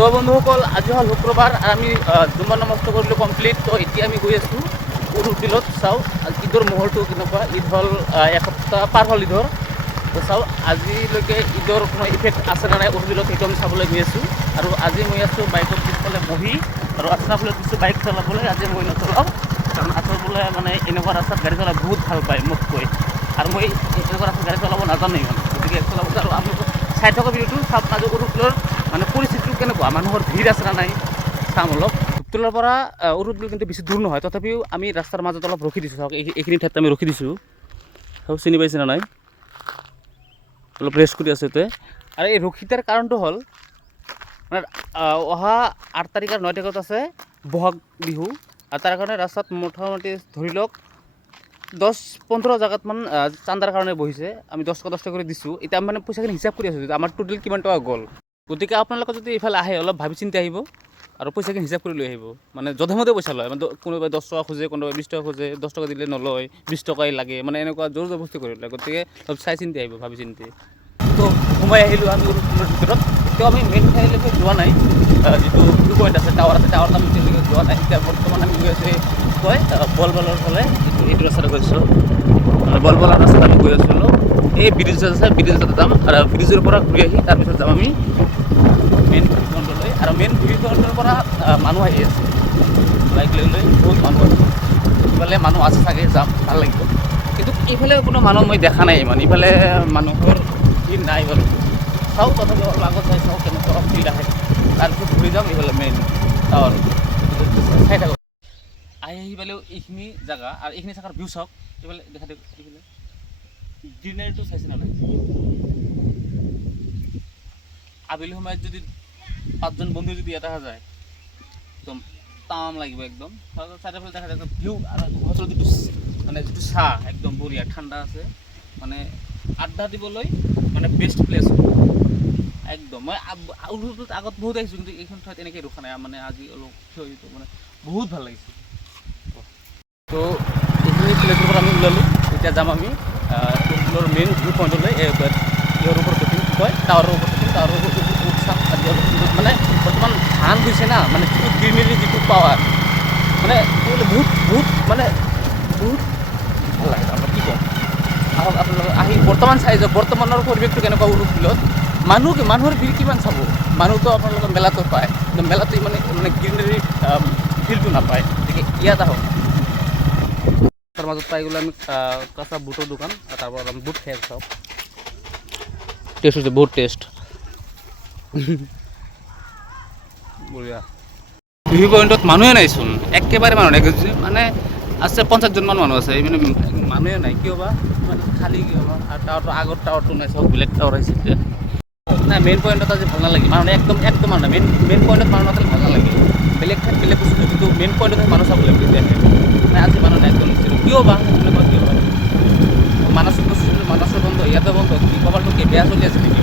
তো বন্ধুসকল আজি হ'ল শুক্ৰবাৰ আৰু আমি জুম্মা নমাজটো কৰিলোঁ কমপ্লিট। তো এতিয়া আমি গৈ আছোঁ উৰুৰ বিলত। চাওঁ ঈদৰ মহলটো কেনেকুৱা। ঈদ হ'ল এসপ্তাহ পাৰ হ'ল ঈদৰ। তো চাওঁ আজিলৈকে ঈদৰ কোনো ইফেক্ট আছে নে নাই উৰুৰ বিলত, সেইটো আমি চাবলৈ গৈ আছোঁ। আৰু আজি মই আছোঁ বাইকৰ পিছফালে বহি আৰু আচনাফালে দিছোঁ বাইক চলাবলৈ। আজি মই নচলাওঁ কাৰণ আচল বোলে মানে এনেকুৱা ৰাস্তাত গাড়ী চলাই বহুত ভাল পায় মোতকৈ, আৰু মই এনেকুৱা ৰাস্তাত গাড়ী চলাব নাজানো ইমান, গতিকে চলাব। আৰু আপোনালোকক চাই থকা ভিডিঅ'টো চাওক আজি উৰুৰ বিলৰ মানে পৰিস্থিতিটো কেনেকুৱা, মানুহৰ ভিৰ আছে না নাই চাম অলপ। ধূপতলাৰ পৰা উৰুৰ বিল কিন্তু বেছি দূৰ নহয়, তথাপিও আমি ৰাস্তাৰ মাজত অলপ ৰখি দিছোঁ। চাওক এইখিনি ঠাইত আমি ৰখি দিছোঁ, চাওক চিনি পাইছে না নাই, অলপ ৰেষ্ট কৰি আছোঁ ইয়াতে। আৰু এই ৰখি দিয়াৰ কাৰণটো হ'ল মানে অহা 8 তাৰিখ আৰু 9 তাৰিখত আছে বহাগ বিহু, আৰু তাৰ কাৰণে ৰাস্তাত মোটামুটি ধৰি লওক 10-15 জেগাত মান চান্দাৰ কাৰণে বহিছে। আমি 10 টকা কৰি দিছোঁ। এতিয়া আমি মানে পইচাখিনি হিচাপ কৰি আছোঁ, আমাৰ টোটেল কিমান টকা গ'ল। গতিকে আপোনালোকে যদি এইফালে আহে অলপ ভাবি চিন্তি আহিব আৰু পইচাখিনি হিচাপ কৰি লৈ আহিব। মানে যধে মধে পইচা লয়, মানে কোনোবাই 10 টকা খোজে, কোনোবাই 20 টকা খোজে, 10 টকা দিলে নলয়, 20 টকাই লাগে, মানে এনেকুৱা জোৰ জবৰদস্তি কৰি লয়। গতিকে অলপ চাই চিন্তি আহিব, ভাবি চিন্তি। তো সোমাই আহিলোঁ আমি উৰুৰ ভিতৰত। এতিয়াও আমি মেইন ঠাইলৈকে যোৱা নাই, যিটো ভিউ পইণ্ট আছে, টাৱাৰ আছে, টাৱাৰত আমি এতিয়ালৈকে যোৱা নাই। এতিয়া বৰ্তমান আমি গৈ আছোঁ কয় বলবলৰ ফালে, এইটো ৰাস্তাতে গৈছোঁ, মানে বলবলৰ ৰাস্তাত আমি গৈ আছিলোঁ। এই ব্ৰিজ আছে, ব্ৰিজত যাম, আৰু ব্ৰিজৰ পৰা ঘূৰি আহি তাৰপিছত যাম আমি মেইন ভিউ পইণ্টলৈ। আৰু মেইন ভিউ পইণ্টৰ পৰা মানুহ আহি আছে বাইক লৈ লৈ, বহুত মানুহ আছে। ইফালে মানুহ আছে চাগে, যাম, ভাল লাগিব। কিন্তু এইফালে কোনো মানুহ মই দেখা নাই ইমান, ইফালে মানুহৰ ভিৰ নাই বাৰু। চাওঁ তথাপি অলপ আগত চাই চাওঁ কেনেকুৱা ভিৰ আহে, তাৰপিছত ঘূৰি যাম এইফালে মেইন টাৱাৰ চাই থাকোঁ। আহি পেলাইও এইখিনি জেগা আৰু এইখিনি জেগাৰ ভিউ চাওক। এইফালে দেখা দিয়ক, এইফালে গ্ৰীনাৰীটো চাইছে নে নাই। আবেলি সময়ত যদি 5জন বন্ধু যদি এটা যায় একদম তাম লাগিব একদম। চাৰিওফালে দেখা যায় ভিউ, আৰু হোটেলৰ যিটো মানে যিটো চাহ একদম বঢ়িয়া, ঠাণ্ডা আছে, মানে আড্ডা দিবলৈ মানে বেষ্ট প্লেচ একদম। মই আগত বহুত আহিছোঁ, কিন্তু এইখন ঠাইত এনেকৈ ৰখা নাই, মানে আজি অলপ থিয় হৈছোঁ, মানে বহুত ভাল লাগিছে। তো এইখিনি প্লেচৰ পৰা আমি ওলালোঁ। এতিয়া যাম আমি উৰুৰ মেইন ভিউ পইণ্টলৈ, ইয়াৰ ওপৰত উঠিম, কি কয় টাৱাৰৰ ওপৰত উঠিম। টাৱাৰৰ ওপৰত চাম আজি অলপ, মানে বৰ্তমান ধান হৈছে না, মানে যিটো গ্ৰীনেৰী যিটো পাৱাৰ, মানে বহুত বহুত মানে বহুত ভাল লাগে। আপোনাক কি ক'ম, আহক আপোনালোকে আহি বৰ্তমান চাই যাওক বৰ্তমানৰ পৰিৱেশটো কেনেকুৱা উৰুৰ বিলত। মানুহৰ ভিৰ কিমান চাব, মানুহতো আপোনালোকে মেলাটো পায়, কিন্তু মেলাটো মানে গ্ৰীনেৰী ফিলটো নাপায়। গতিকে ইয়াত আহক। তাৰ মাজত পাই গ'লে আমি কাঁচা বুটৰ দোকান, আৰু তাৰ পৰা আমি বুট খাই চাওঁ। টেষ্ট হৈছে, বহুত টেষ্ট, বঢ়িয়া। ভিউ পইণ্টত মানুহে নাইচোন, একেবাৰে মানুহ নাই, মানে আছে 50জন মান মানুহ আছে, মানে মানুহে নাই, কিয় বা মানে খালী কিয় বা। আৰু টাৱাৰটো আগৰ টাৱাৰটো নাই, চব বেলেগ টাৱাৰ আহিছে এতিয়া। নাই মেইন পইণ্টত আজি ভাল নালাগে, মানুহ একদম মানুহ নাই। মেইন পইণ্টত মানুহ নাথাকিলে ভাল নালাগে। বেলেগ ঠাইত বেলেগ বস্তু, কিন্তু মেইন পইণ্টত মানুহ চাব লাগিব তেতিয়াহে। নাই আজি মানুহ নাই একদম, কিয় বা এনেকুৱা কিয় বা। মানসৰ বন্ধ, ইয়াতে বন্ধ, কি কবাৰটো কি বেয়া চলি আছে নেকি?